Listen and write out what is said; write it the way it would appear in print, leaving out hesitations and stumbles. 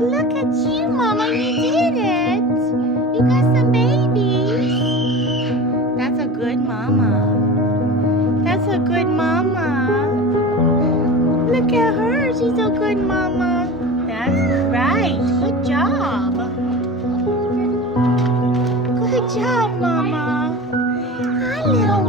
Look at you, Mama. You did it. You got some babies. That's a good mama. That's a good mama. Look at her. She's a good mama. That's right. Good job. Good job, Mama. Hi, little